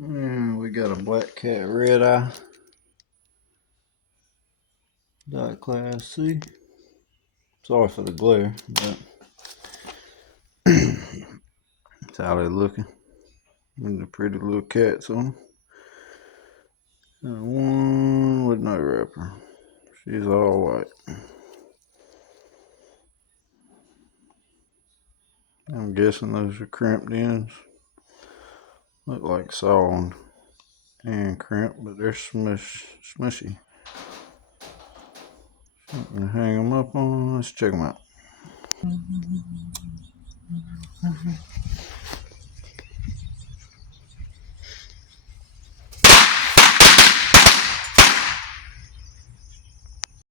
We got a black cat red eye. Dot class C. Sorry for the glare, but that's how they're looking. And the pretty little cats on them. Got one with no wrapper. She's all white. I'm guessing those are crimped ends. Look like sawn and crimped, but they're smushy. Something to hang them up on. Let's check them out.